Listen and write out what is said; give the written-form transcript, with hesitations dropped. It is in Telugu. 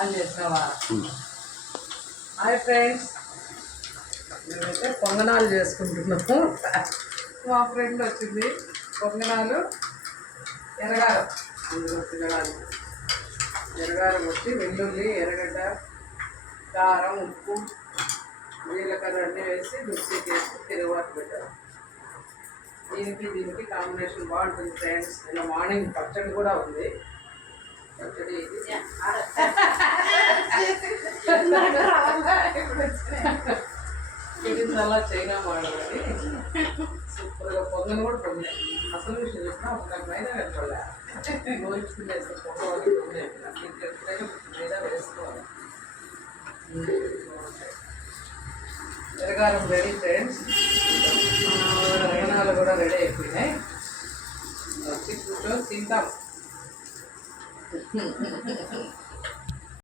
ఆన్ చేసినావా? హాయ్ ఫ్రెండ్స్, మేమైతే పొంగనాలు చేసుకుంటున్నాము. మా ఫ్రెండ్ వచ్చింది. పొంగనాలు ఎరగారం, అందులో తినడాలు ఎరగారం వచ్చి వెల్లుల్లి, ఎర్రగడ్డ, కారం, ఉప్పు, జీలకర్ర అన్నీ వేసి మిక్సీకి వేసి తిరుగుబాటు పెట్టారు. దీనికి కాంబినేషన్ బాగుంటుంది ఫ్రెండ్స్. ఇలా మార్నింగ్ పచ్చడి కూడా ఉంది. పచ్చడి ఇది చాలా చైనా మోడల్ అని సూపర్గా పొంగని కూడా పొందాయి. అసలు విషయం చెప్పినా ఒక మైదా పెట్టుకోలే, గోయించుకునేసి పొంగవాలి. మీకు ఎప్పుడైనా మైదా వేసుకోవాలి. ఎరగారం రెడీ ఫ్రెండ్స్. రగనాలు కూడా రెడీ అయిపోయినాయి. వచ్చి కూర్చొని తింటాం.